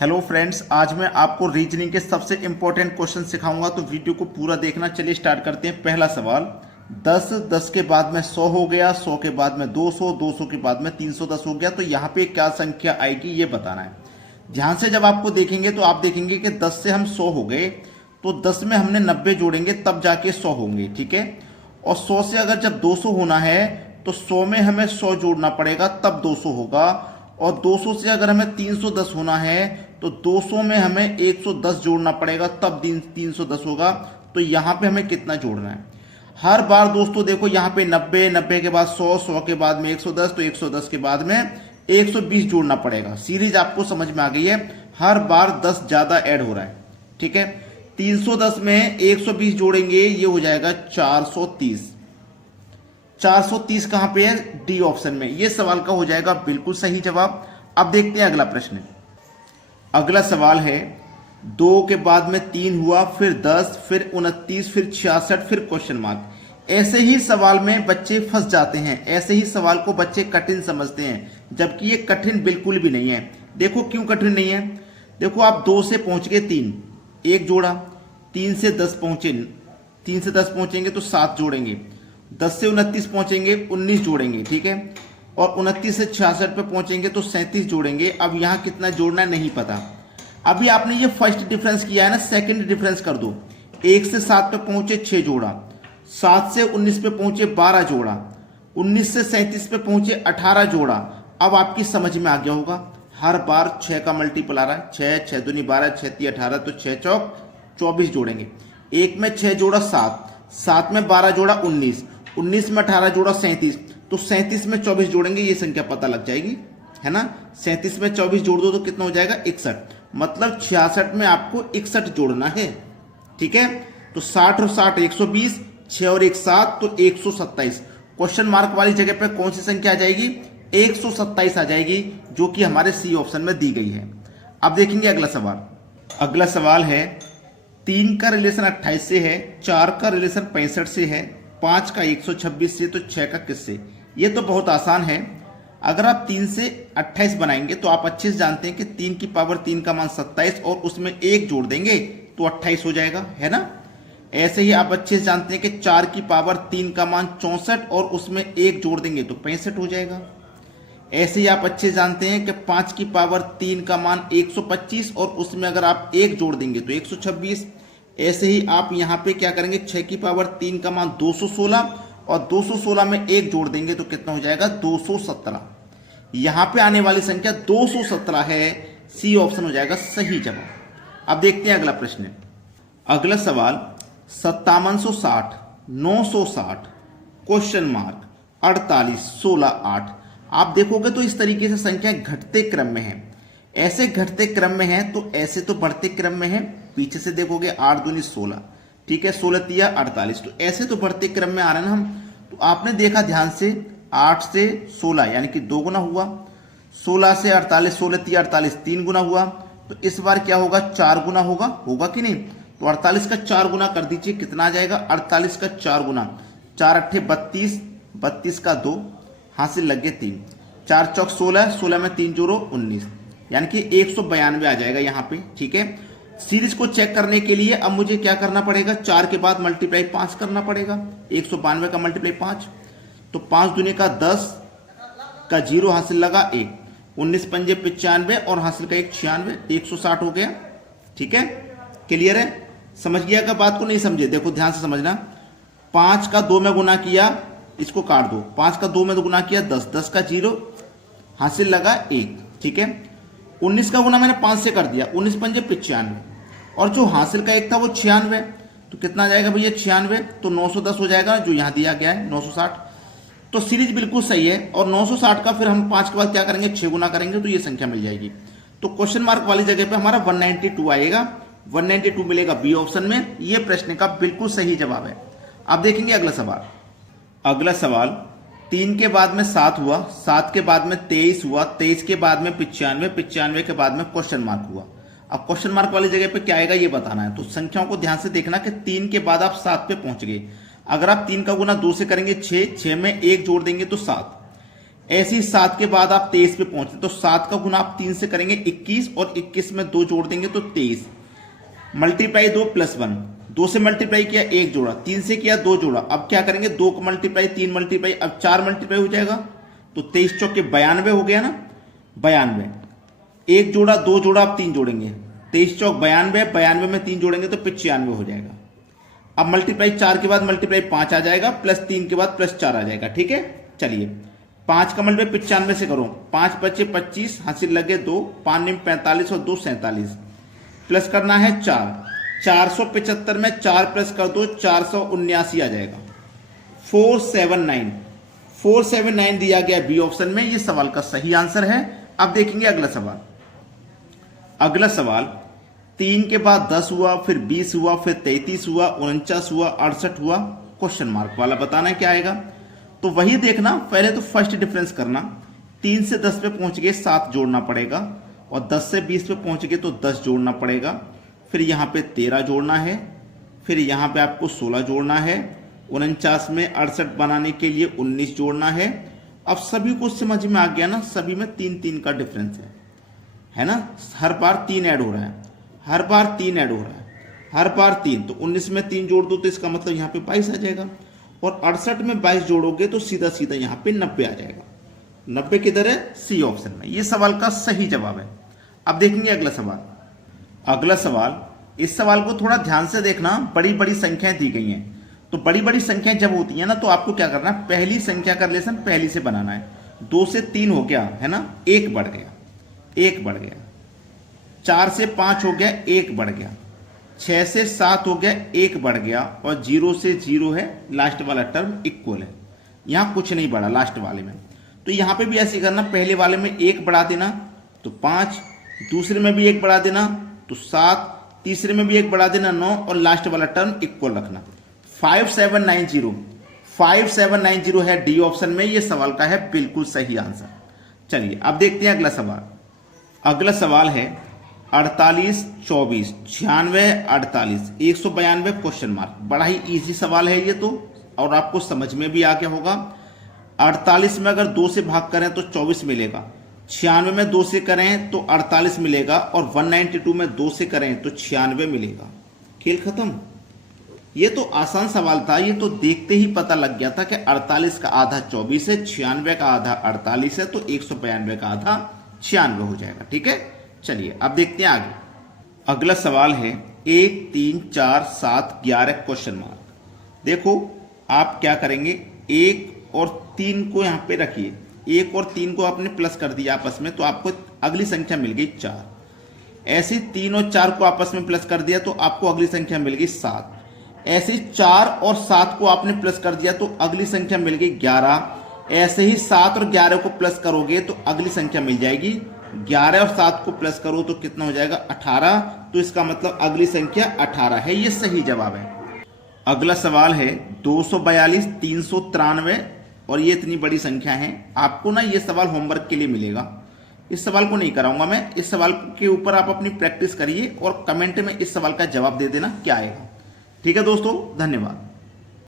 Hello friends, आज मैं आपको रीजनिंग के सबसे इंपॉर्टेंट क्वेश्चन सिखाऊंगा, तो वीडियो को पूरा देखना। चलिए स्टार्ट करते हैं। पहला सवाल, 10 10 के बाद में 100 हो गया, 100 के बाद में 200, 200 के बाद में 310 हो गया, तो यहाँ पे क्या संख्या आएगी ये बताना है। ध्यान से जब आपको देखेंगे तो आप देखेंगे कि 10 से हम 100 हो गए, तो 10 में हमने 90 जोड़ेंगे तब जाके 100 होंगे, ठीक है। और 100 से अगर जब 200 होना है तो 100 में हमें 100 जोड़ना पड़ेगा तब 200 होगा। और 200 से अगर हमें 310 होना है तो 200 में हमें 110 जोड़ना पड़ेगा तब 310 होगा। तो यहाँ पे हमें कितना जोड़ना है? हर बार दोस्तों देखो, यहाँ पे 90, 90 के बाद 100, 100 के बाद में 110, तो 110 के बाद में 120 जोड़ना पड़ेगा। सीरीज आपको समझ में आ गई है। हर बार 10 ज्यादा ऐड हो रहा है, ठीक है। 310 में 120 जोड़ेंगे, ये हो जाएगा 430। 430 कहां पे है? डी ऑप्शन में। ये सवाल का हो जाएगा बिल्कुल सही जवाब। अब देखते हैं अगला प्रश्न। अगला सवाल है, 2 के बाद में 3 हुआ, फिर 10, फिर 29, फिर 66, फिर क्वेश्चन मार्क। ऐसे ही सवाल में बच्चे फंस जाते हैं, ऐसे ही सवाल को बच्चे कठिन समझते हैं, जबकि ये कठिन बिल्कुल भी नहीं है। देखो क्यों कठिन नहीं है। देखो, आप 2 से पहुंच गए 3, एक जोड़ा। 3 से 10 पहुंचे, 3 से 10 पहुंचेंगे तो 7 जोड़ेंगे। 10 से 29 पहुंचेंगे, 19 जोड़ेंगे, ठीक है। और 29 से 66 पे पहुंचेंगे तो 37 जोड़ेंगे। अब यहां कितना जोड़ना है नहीं पता। अभी आपने ये फर्स्ट डिफरेंस किया है ना, सेकंड डिफरेंस कर दो। 1 से 7 पे पहुंचे 6 जोड़ा, 7 से 19 पे पहुंचे 12 जोड़ा, 19 से 37 पे पहुंचे 18 जोड़ा। अब आपकी समझ में आ गया होगा, हर बार 6 का मल्टीपल आ रहा है। 6, 6 दूनी 12, 6 तीन 18, तो 6 चौक 24 जोड़ेंगे। एक में 6 जोड़ा 7, 7 में 12 जोड़ा 19, 19 में 18 जोड़ा 37, तो 37 में 24 जोड़ेंगे, ये संख्या पता लग जाएगी, है ना। 37 में 24 जोड़ दो तो कितना हो जाएगा? 61। मतलब 66 में आपको 61 जोड़ना है, ठीक है। तो 60 और 60 120, 6 और 1 7, तो 127। क्वेश्चन मार्क वाली जगह पे कौन सी संख्या आ जाएगी? 127 आ जाएगी, जो कि हमारे सी ऑप्शन में दी गई है। अब देखेंगे अगला सवाल। अगला सवाल है, 3 का रिलेशन 28 से है, 4 का रिलेशन 65 से है, 5 का 126 से, तो 6 का किससे? ये तो बहुत आसान है। अगर आप 3 से 28 बनाएंगे तो आप अच्छे से जानते हैं कि 3 की पावर 3 का मान 27 और उसमें 1 जोड़ देंगे तो 28 हो जाएगा, है ना। ऐसे ही आप अच्छे से जानते हैं कि 4 की पावर 3 का मान 64 और उसमें 1 जोड़ देंगे तो 65 हो जाएगा। ऐसे ही आप अच्छे से जानते हैं कि 5 की पावर 3 का मान 125 और उसमें अगर आप 1 जोड़ देंगे तो 126। ऐसे ही आप यहाँ पे क्या करेंगे, 6 की पावर 3 का मान 216 और 216 में 1 जोड़ देंगे तो कितना हो जाएगा? 217। यहाँ पे आने वाली संख्या 217 है। सी ऑप्शन हो जाएगा सही जवाब। अब देखते हैं अगला प्रश्न। अगला सवाल, 5760, 960, क्वेश्चन मार्क, 48, 16, 8। आप देखोगे तो इस तरीके से संख्या घटते क्रम में है। ऐसे घटते क्रम में है तो ऐसे तो बढ़ते क्रम में है। पीछे से देखोगे 8 दूनी 16, ठीक है, 16 तिया 48, तो ऐसे तो बढ़ते क्रम में आ रहे हैं ना हम। तो आपने देखा ध्यान से, 8 से 16 यानी कि 2 गुना हुआ, 16 से 48, 16 तिया 48 3 गुना हुआ। तो इस बार क्या होगा? 4 गुना होगा, होगा कि नहीं? तो 48 का 4 गुना कर दीजिए, कितना आ जाएगा? 48 का 4 गुना, 4 अट्ठे 32, 32 का 2, हासिल लग गए 3, 4 चौक 16, 16 में 3 जोड़ो 19, यानी कि 192 आ जाएगा यहाँ पे, ठीक है। सीरीज को चेक करने के लिए अब मुझे क्या करना पड़ेगा? 4 के बाद मल्टीप्लाई 5 करना पड़ेगा। 192 का मल्टीप्लाई 5, तो 5 दूनी का 10 का 0 हासिल लगा 1, 19 पंजे 95 और हासिल का 1 96, 160 हो गया, ठीक है। क्लियर है? समझ गया का बात को? नहीं समझे? देखो ध्यान से समझना। 5 का 2 में गुना किया, इसको काट दो। 5 का 2 में गुना किया 10, 10 का 0 हासिल लगा 1, ठीक है। 19 का गुना मैंने 5 से कर दिया, 19 पंजे 95 और जो हासिल का 1 था वो 96, तो कितना आ जाएगा भैया? 96, तो 910 हो जाएगा जो यहाँ दिया गया है 960। तो सीरीज बिल्कुल सही है। और 960 का फिर हम 5 के बाद क्या करेंगे? 6 गुना करेंगे तो ये संख्या मिल जाएगी। तो क्वेश्चन मार्क वाली जगह पे हमारा 192 आएगा, 192 मिलेगा बी ऑप्शन में। ये प्रश्न का बिल्कुल सही जवाब है। अब देखेंगे अगला सवाल। अगला सवाल, 3 के बाद में 7 हुआ, 7 के बाद में 23 हुआ, 23 के बाद में 95, 95 के बाद में क्वेश्चन मार्क हुआ। अब क्वेश्चन मार्क वाली जगह पे क्या आएगा ये बताना है। तो संख्याओं को ध्यान से देखना कि 3 के बाद आप 7 पे पहुंच गए। अगर आप 3 का गुना 2 से करेंगे 6, 6 में 1 जोड़ देंगे तो 7। ऐसे ही 7 के बाद आप 23 पे पहुंचते, तो 7 का गुना आप 3 से करेंगे 21, और 21 में 2 जोड़ देंगे तो 23, मल्टीप्लाई 2 प्लस 1, 2 से मल्टीप्लाई किया 1 जोड़ा, 3 से किया 2 जोड़ा, अब क्या करेंगे 2 को मल्टीप्लाई 3 मल्टीप्लाई, अब 4 मल्टीप्लाई हो जाएगा, तो 23 चौके 92 हो गया ना, 92, 1 जोड़ा 2 जोड़ा, अब 3 जोड़ेंगे, 23 चौक 92, 92 में 3 जोड़ेंगे तो 95 हो जाएगा। अब मल्टीप्लाई 4 के बाद मल्टीप्लाई 5 आ जाएगा, प्लस 3 के बाद प्लस 4 आ जाएगा। ठीक है, चलिए 5 का मल्टीप्लाई 95 से करो, 5 बचे 25, हासिल लगे 2, 5 निम 45 और 2 47, प्लस करना है 4, 475 में 4 प्लस कर दो 479 आ जाएगा। 479, 479 दिया गया बी ऑप्शन में, ये सवाल का सही आंसर है। अब देखेंगे अगला सवाल। अगला सवाल 3 के बाद 10 हुआ, फिर 20 हुआ, फिर 33 हुआ, 49 हुआ, 68 हुआ, क्वेश्चन मार्क वाला बताना है क्या आएगा। तो वही देखना, पहले तो फर्स्ट डिफरेंस करना, 3 से 10 पे पहुंच गए 7 जोड़ना पड़ेगा, और 10 से 20 पे पहुंच गए तो 10 जोड़ना पड़ेगा, फिर यहाँ पे 13 जोड़ना है, फिर यहाँ पे आपको 16 जोड़ना है, 49 में 68 बनाने के लिए 19 जोड़ना है। अब सभी को समझ में आ गया ना, सभी में 3-3 का डिफरेंस है ना, हर बार 3 ऐड हो रहा है, हर बार 3 ऐड हो रहा है, हर बार 3, तो 19 में 3 जोड़ दो तो इसका मतलब यहाँ पे 22 आ जाएगा, और 68 में 22 जोड़ोगे तो सीधा सीधा यहाँ पे 90 आ जाएगा। 90 किधर है, सी ऑप्शन में, ये सवाल का सही जवाब है। अब देखेंगे अगला सवाल। अगला सवाल, इस सवाल को थोड़ा ध्यान से देखना, बड़ी बड़ी संख्याएं दी गई हैं, तो बड़ी बड़ी संख्याएं जब होती हैं ना तो आपको क्या करना है, पहली संख्या का रिलेशन पहली से बनाना है। 2 से 3 हो गया है ना, 1 बढ़ गया, 1 बढ़ गया, 4 से 5 हो गया, 1 बढ़ गया, 6 से 7 हो गया, 1 बढ़ गया, और 0 से 0 है, लास्ट वाला टर्म इक्वल है, यहां कुछ नहीं बढ़ा लास्ट वाले में। तो यहां पे भी ऐसे करना, पहले वाले में 1 बढ़ा देना तो 5, दूसरे में भी 1 बढ़ा देना तो 7, तीसरे में भी 1 बढ़ा देना 9, और लास्ट वाला टर्म इक्वल रखना। 5790, 5790 है डी ऑप्शन में, ये सवाल का है बिल्कुल सही आंसर। चलिए अब देखते हैं अगला सवाल। अगला सवाल है 48, 24, 96, 48, 192, क्वेश्चन मार्क। बड़ा ही इजी सवाल है ये तो, और आपको समझ में भी आ गया होगा। 48 में अगर 2 से भाग करें तो 24 मिलेगा, 96 में 2 से करें तो 48 मिलेगा, और 192 में 2 से करें तो 96 मिलेगा। खेल खत्म। ये तो आसान सवाल था, ये तो देखते ही पता लग गया था कि 48 का आधा 24 है, 96 का आधा 48 है, तो 192 का आधा 96 हो जाएगा। ठीक है, चलिए अब देखते हैं आगे। अगला सवाल है 1, 3, 4, 7, 11, क्वेश्चन मार्क। देखो आप क्या करेंगे, 1 और 3 को यहां पे रखिए, 1 और 3 को आपने प्लस कर दिया आपस में, तो आपको अगली संख्या मिल गई 4। ऐसे 3 और 4 को आपस में प्लस कर दिया तो आपको अगली संख्या मिल गई 7। ऐसे 4 और 7 को आपने प्लस कर दिया तो अगली संख्या मिल गई 11। ऐसे ही 7 और 11 को प्लस करोगे तो अगली संख्या मिल जाएगी 11, और 7 को प्लस करो तो कितना हो जाएगा 18। तो इसका मतलब अगली संख्या 18 है, ये सही जवाब है। अगला सवाल है 242, 393, और ये इतनी बड़ी संख्या है। आपको ना ये सवाल होमवर्क के लिए मिलेगा, इस सवाल को नहीं कराऊंगा मैं। इस सवाल के ऊपर आप अपनी प्रैक्टिस करिए और कमेंट में इस सवाल का जवाब दे देना क्या आएगा। ठीक है दोस्तों, धन्यवाद।